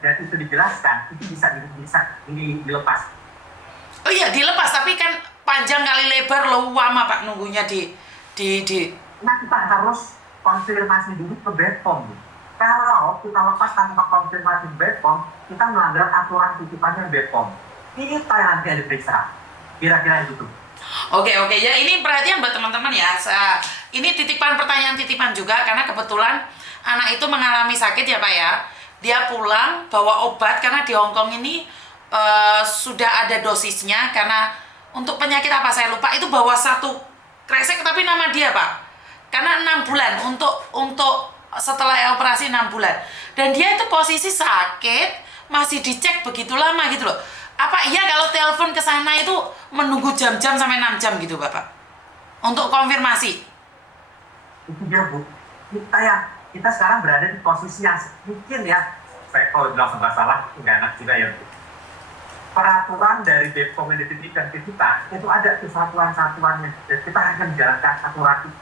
dan itu dijelaskan, itu bisa dilepas. Oh iya dilepas, tapi kan panjang kali lebar loh, lama Pak nunggunya di. Nah kita harus konfirmasi dulu ke BPOM. Kalau kita lepas tanpa konfirmasi BPOM, kita melanggar aturan titipannya BPOM. Kita yang nanti diperiksa. Kira-kira itu tuh. Oke ya, ini perhatian buat teman-teman ya. Ini pertanyaan titipan juga, karena kebetulan anak itu mengalami sakit ya Pak ya. Dia pulang bawa obat karena di Hongkong ini sudah ada dosisnya, karena untuk penyakit apa saya lupa, itu bawa satu kresek tapi nama dia Pak. Karena 6 bulan untuk setelah operasi 6 bulan. Dan dia itu posisi sakit, masih dicek begitu lama gitu loh. Apa iya kalau telepon ke sana itu menunggu jam-jam sampai 6 jam gitu Bapak? Untuk konfirmasi. Itu dia Bu. Kita sekarang berada di posisi yang mungkin ya, saya kalau bilang serba salah, nggak enak juga ya. Peraturan dari BPOM yang dititipkan ke kita, itu ada kesatuan-satuannya. Dan kita hanya menjalankan aturan itu.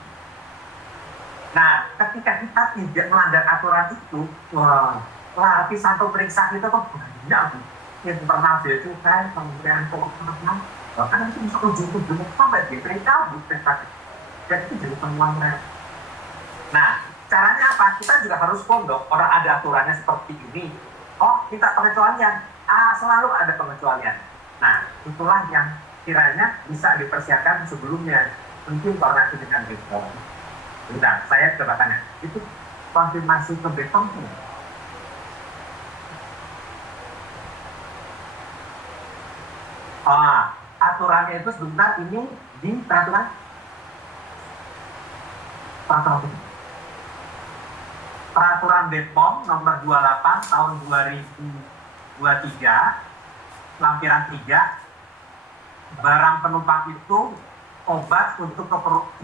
Nah, ketika kita tidak melanggar aturan itu, lapisan pemeriksaan kita kok banyak Bu. Internal bea cukai, kementerian keuangan, bahkan itu bisa ujung-ujung sampai BPK, dan itu jadi temuan mereka. Nah, caranya apa? Kita juga harus pondok, orang ada aturannya seperti ini. Oh, kita pengecualian. Selalu ada pengecualian. Nah, itulah yang kiranya bisa dipersiapkan sebelumnya. Mungkin koordinasi dengan BPOM. Bentar, saya coba tanya. Itu konfirmasi ke BPOM tuh. Aturannya itu sebentar ini di peraturan BPOM nomor 28 tahun 2023 lampiran 3, barang penumpang itu obat untuk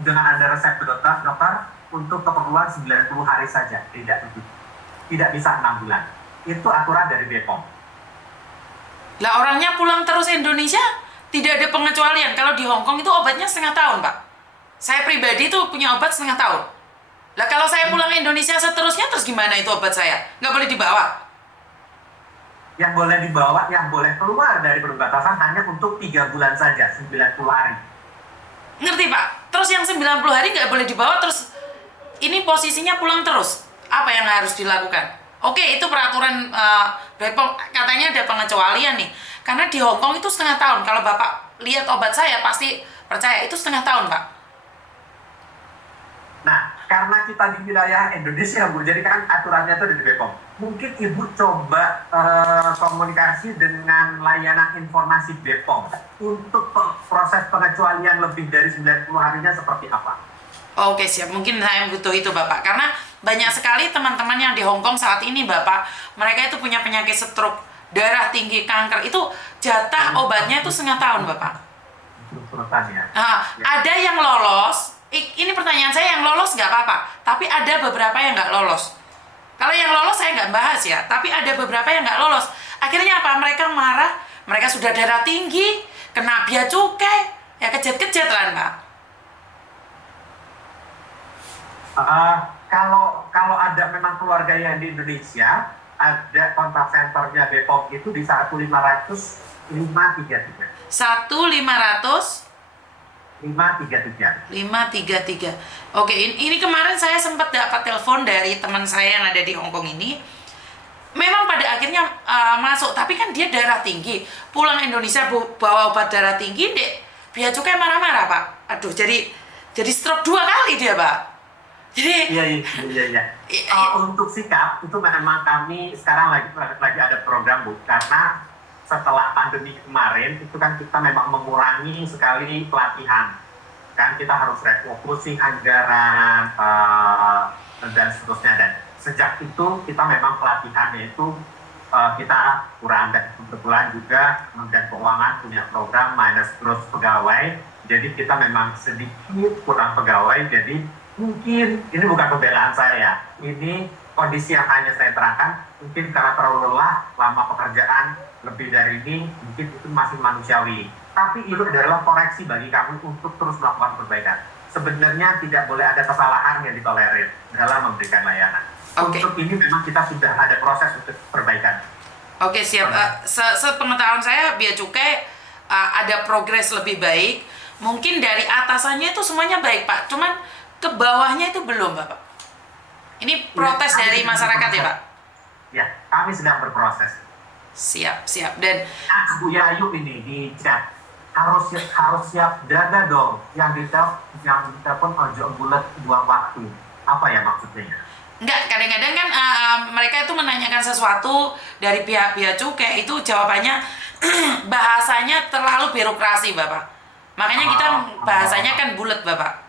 dengan ada resep dokter untuk keperluan 90 hari saja, tidak bisa 6 bulan. Itu aturan dari BPOM. Lah orangnya pulang terus Indonesia, tidak ada pengecualian. Kalau di Hongkong itu obatnya setengah tahun Pak. Saya pribadi tuh punya obat setengah tahun. Lah kalau saya pulang Indonesia seterusnya, terus gimana itu obat saya? Nggak boleh dibawa? Yang boleh dibawa, yang boleh keluar dari perbatasan hanya untuk 3 bulan saja, 90 hari. Ngerti Pak? Terus yang 90 hari nggak boleh dibawa, terus ini posisinya pulang terus. Apa yang harus dilakukan? Oke, itu peraturan BPOM, katanya ada pengecualian nih. Karena di Hongkong itu setengah tahun. Kalau Bapak lihat obat saya pasti percaya itu setengah tahun, Pak. Nah, karena kita di wilayah Indonesia, Bu, jadi kan aturannya itu dari BPOM. Mungkin Ibu coba komunikasi dengan layanan informasi BPOM untuk proses pengecualian lebih dari 90 harinya seperti apa. Oke, siap. Mungkin saya butuh itu, Bapak. Karena banyak sekali teman-teman yang di Hongkong saat ini, Bapak, mereka itu punya penyakit stroke, darah tinggi, kanker. Itu jatah obatnya itu setengah tahun, Bapak. Ada yang lolos. Ini pertanyaan saya, yang lolos nggak apa-apa. Tapi ada beberapa yang nggak lolos. Kalau yang lolos saya nggak bahas ya. Tapi ada beberapa yang nggak lolos. Akhirnya apa? Mereka marah. Mereka sudah darah tinggi, kena bea cukai, ya kejet-kejet lah, Mbak. Kalau ada memang keluarga yang di Indonesia, ada kontak senternya BPOM itu di 1-500-533. 1-500-533. Oke, ini kemarin saya sempat dapat telepon dari teman saya yang ada di Hongkong ini. Memang pada akhirnya masuk, tapi kan dia darah tinggi. Pulang Indonesia bawa obat darah tinggi, dek. Bea cukai marah-marah, Pak. Aduh, jadi stroke 2 kali dia, Pak. Jadi iya. Untuk sikap itu memang kami sekarang lagi ada program, Bu, karena setelah pandemi kemarin itu kan kita memang mengurangi sekali pelatihan, kan kita harus refocusing anggaran dan seterusnya, dan sejak itu kita memang pelatihannya itu kita kurang, dan kebetulan juga Kementerian Keuangan punya program minus growth pegawai, jadi kita memang sedikit kurang pegawai. Jadi mungkin ini bukan pembelaan saya, ini kondisi yang hanya saya terangkan. Mungkin karena terlalu lelah, lama pekerjaan lebih dari ini, mungkin itu masih manusiawi. Tapi itu adalah koreksi bagi kami untuk terus melakukan perbaikan. Sebenarnya tidak boleh ada kesalahan yang ditolerir dalam memberikan layanan. Okay. Untuk ini memang kita sudah ada proses untuk perbaikan. Oke, siap. Sepengetahuan saya bea cukai ada progres lebih baik. Mungkin dari atasannya itu semuanya baik, Pak. Cuman ke bawahnya itu belum, Bapak. Ini protes dari masyarakat ya, Pak? Ya, kami sedang berproses. Siap, siap. Dan Bu Yayu ini di chat harus siap jaga dong yang ditelepon ojo bulat buang waktu. Apa ya maksudnya? enggak, kadang-kadang kan mereka itu menanyakan sesuatu dari pihak bea cukai, itu jawabannya bahasanya terlalu birokrasi, Bapak. Makanya kita bahasanya kan bulat, Bapak.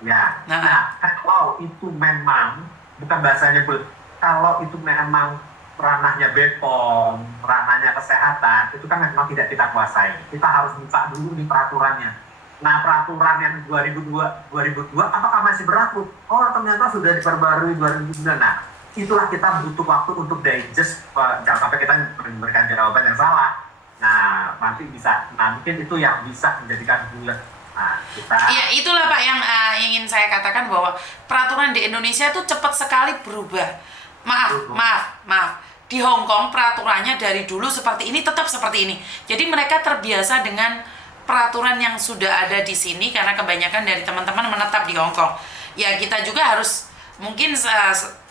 Ya. Nah. Nah, kalau itu memang bukan bahasanya bulat, kalau itu memang ranahnya BPOM, ranahnya kesehatan, itu kan memang tidak kita kuasai. Kita harus buka dulu di peraturannya. Nah, peraturan yang 2002 apakah masih berlaku? Oh, ternyata sudah diperbarui 2009. Nah, itulah kita butuh waktu untuk digest, jangan sampai kita memberikan jawaban yang salah. Nah, mungkin itu yang bisa menjadikan bulat. Nah, kita... Iya, itulah Pak yang ingin saya katakan, bahwa peraturan di Indonesia itu cepat sekali berubah. Maaf. Di Hong Kong peraturannya dari dulu seperti ini, tetap seperti ini. Jadi mereka terbiasa dengan peraturan yang sudah ada di sini karena kebanyakan dari teman-teman menetap di Hong Kong. Ya kita juga harus, mungkin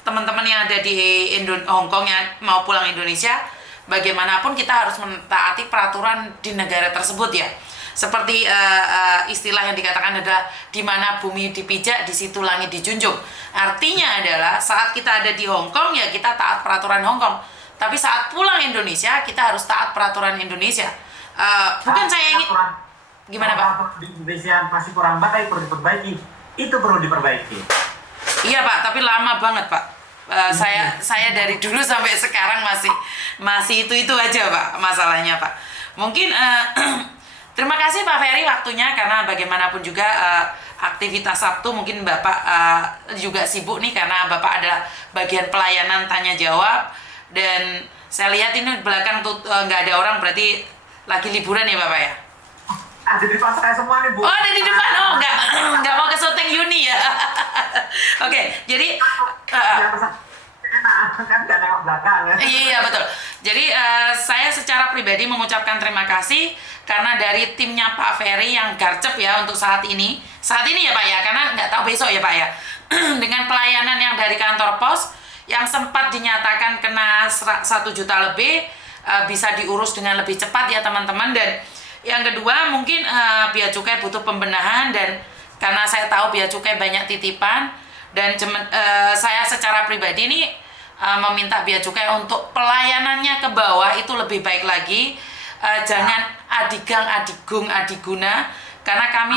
teman-teman yang ada di Hong Kong yang mau pulang Indonesia, bagaimanapun kita harus mentaati peraturan di negara tersebut ya. Seperti istilah yang dikatakan adalah di mana bumi dipijak, di situ langit dijunjung. Artinya adalah saat kita ada di Hong Kong ya kita taat peraturan Hong Kong. Tapi saat pulang Indonesia kita harus taat peraturan Indonesia. Bukan saya ingin gimana Pak? Di Indonesia masih kurang baik, perlu diperbaiki. Itu perlu diperbaiki. Iya Pak, tapi lama banget Pak. Saya dari dulu sampai sekarang masih itu aja Pak masalahnya Pak. Mungkin terima kasih Pak Ferry waktunya, karena bagaimanapun juga aktivitas Sabtu mungkin Bapak juga sibuk nih karena Bapak adalah bagian pelayanan tanya jawab, dan saya lihat ini belakang tuh nggak ada orang, berarti lagi liburan ya Bapak ya? Ada di depan saya semua nih Bu. Oh ada di depan, oh nggak mau ke syuting Yuni ya? Oke, jadi kan nggak nengok belakang ya. Iya betul. Jadi saya secara pribadi mengucapkan terima kasih karena dari timnya Pak Ferry yang garcep ya untuk saat ini ya Pak ya, karena nggak tahu besok ya Pak ya. Dengan pelayanan yang dari kantor pos yang sempat dinyatakan kena 1 juta lebih, bisa diurus dengan lebih cepat ya teman-teman. Dan yang kedua mungkin bea cukai butuh pembenahan, dan karena saya tahu bea cukai banyak titipan, dan saya secara pribadi ini meminta bea cukai untuk pelayanannya ke bawah itu lebih baik lagi. Jangan adigang, adigung, adiguna, karena kami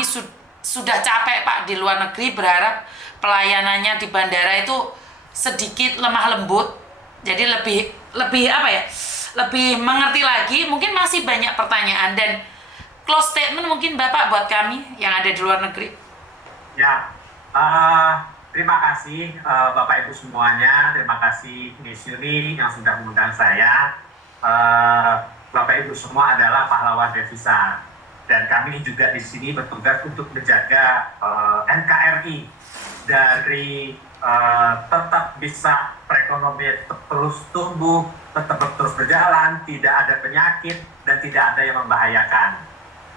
sudah capek Pak di luar negeri berharap pelayanannya di bandara itu sedikit lemah lembut, jadi lebih apa ya, lebih mengerti lagi. Mungkin masih banyak pertanyaan, dan close statement mungkin Bapak buat kami yang ada di luar negeri. Ya, terima kasih Bapak Ibu semuanya, terima kasih Miss Yuni yang sudah mengundang saya. Bapak Ibu semua adalah pahlawan devisa, dan kami juga di sini bertugas untuk menjaga NKRI dari tetap bisa perekonomian terus tumbuh, tetap terus berjalan, tidak ada penyakit dan tidak ada yang membahayakan.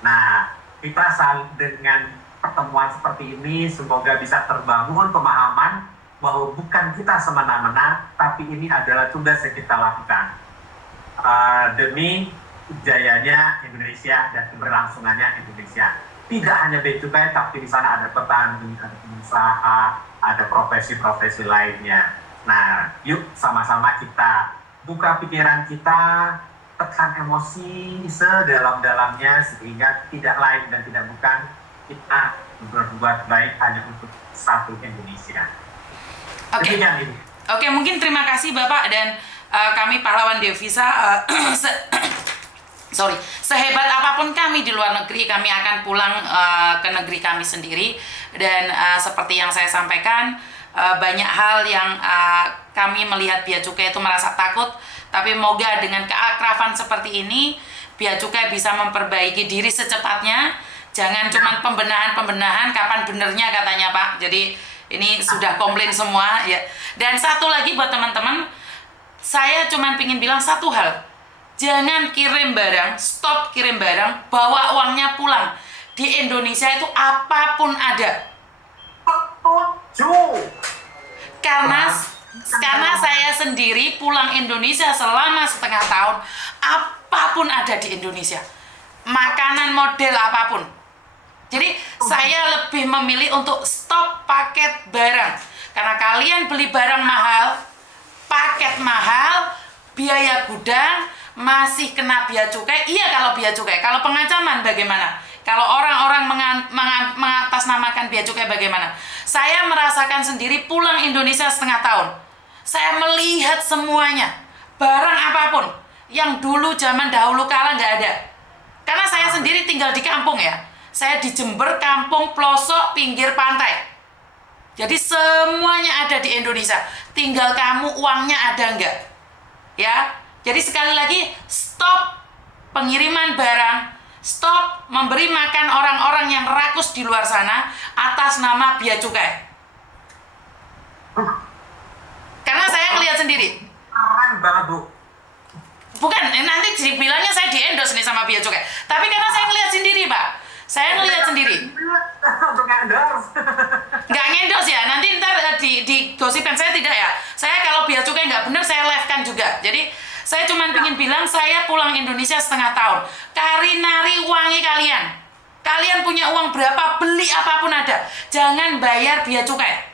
Nah, kita dengan pertemuan seperti ini semoga bisa terbangun pemahaman bahwa bukan kita semena-mena, tapi ini adalah tugas yang kita lakukan demi jayanya Indonesia dan keberlangsungannya Indonesia. Tidak hanya bea cukai, tapi di sana ada petani, ada pengusaha, ada profesi-profesi lainnya. Nah, yuk sama-sama kita buka pikiran kita, tekan emosi sedalam-dalamnya, sehingga tidak lain dan tidak bukan kita berbuat baik hanya untuk satu Indonesia. Oke. Oke, mungkin terima kasih Bapak, dan kami pahlawan devisa sehebat apapun kami di luar negeri, kami akan pulang ke negeri kami sendiri. Dan seperti yang saya sampaikan, banyak hal yang kami melihat bea cukai itu merasa takut, tapi moga dengan keakraban seperti ini bea cukai bisa memperbaiki diri secepatnya. Jangan cuma pembenahan kapan benernya katanya Pak. Jadi ini sudah komplain semua ya. Dan satu lagi buat teman-teman, saya cuma pengen bilang satu hal. Jangan kirim barang, stop kirim barang, bawa uangnya pulang. Di Indonesia itu apapun ada. Setuju. Karena saya sendiri pulang Indonesia selama setengah tahun, apapun ada di Indonesia. Makanan model apapun. Jadi saya lebih memilih untuk stop paket barang. Karena kalian beli barang mahal, paket mahal, biaya gudang, masih kena bea cukai. Iya kalau bea cukai. Kalau pengancaman bagaimana? Kalau orang-orang mengatasnamakan bea cukai bagaimana? Saya merasakan sendiri pulang Indonesia setengah tahun. Saya melihat semuanya. Barang apapun. Yang dulu zaman dahulu kala nggak ada. Karena saya sendiri tinggal di kampung ya. Saya di Jember, kampung pelosok pinggir pantai. Jadi semuanya ada di Indonesia. Tinggal kamu uangnya ada nggak? Ya. Jadi sekali lagi, stop pengiriman barang, stop memberi makan orang-orang yang rakus di luar sana atas nama bea cukai. Karena saya ngelihat sendiri. Keren banget, Bu. Bukan, nanti dibilangnya saya di-endorse nih sama bea cukai. Tapi karena saya ngelihat sendiri, Pak. Saya ngelihat sendiri. Untuk endorse. Nggak ngendorse ya, nanti ntar digosipkan. Saya tidak ya. Saya kalau bea cukai nggak benar, saya live-kan juga. Jadi saya cuma ingin bilang saya pulang Indonesia setengah tahun. Nari uangi kalian. Kalian punya uang berapa, beli apapun ada. Jangan bayar bea cukai.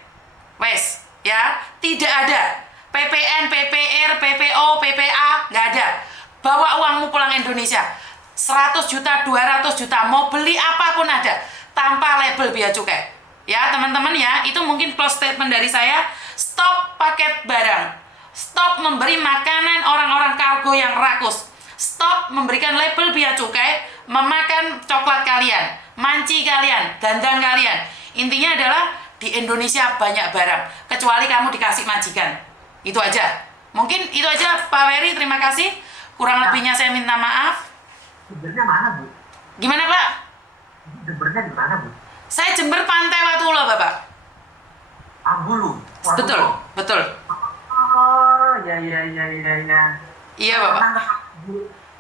Wes, ya, tidak ada. PPN, PPR, PPO, PPA, nggak ada. Bawa uangmu pulang Indonesia. 100 juta, 200 juta, mau beli apapun ada. Tanpa label bea cukai. Ya, teman-teman ya, itu mungkin close statement dari saya. Stop paket barang. Stop memberi makanan orang-orang kargo yang rakus. Stop memberikan label bea cukai, memakan coklat kalian, manci kalian, dandang kalian. Intinya adalah di Indonesia banyak barang, kecuali kamu dikasih majikan. Itu aja. Mungkin itu aja Pak Ferry, terima kasih. Kurang lebihnya saya minta maaf. Jembernya mana, Bu? Gimana Pak? Jembernya di mana, Bu? Saya Jember Pantai Watulo, Bapak. Ambulu. Betul, betul. Oh, ya. Iya, Bapak.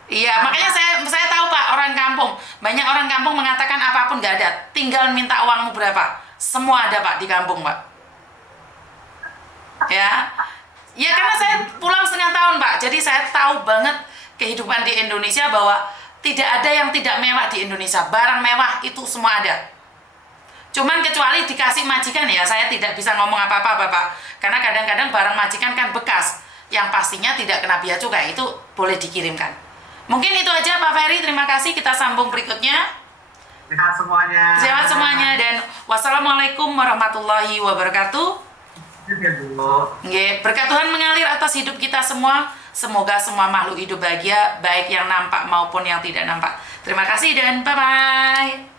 Iya, makanya saya tahu Pak, orang kampung. Banyak orang kampung mengatakan apapun nggak ada. Tinggal minta uangmu berapa. Semua ada Pak di kampung, Pak. Ya. Ya karena saya pulang setengah tahun, Pak. Jadi saya tahu banget kehidupan di Indonesia bahwa tidak ada yang tidak mewah di Indonesia. Barang mewah itu semua ada. Cuman kecuali dikasih majikan ya, saya tidak bisa ngomong apa-apa, Bapak. Karena kadang-kadang barang majikan kan bekas. Yang pastinya tidak kena bea cukai, itu boleh dikirimkan. Mungkin itu aja Pak Ferry, terima kasih. Kita sambung berikutnya. Sehat semuanya. Sehat semuanya dan wassalamualaikum warahmatullahi wabarakatuh. Berkat Tuhan mengalir atas hidup kita semua. Semoga semua makhluk hidup bahagia, baik yang nampak maupun yang tidak nampak. Terima kasih dan bye-bye.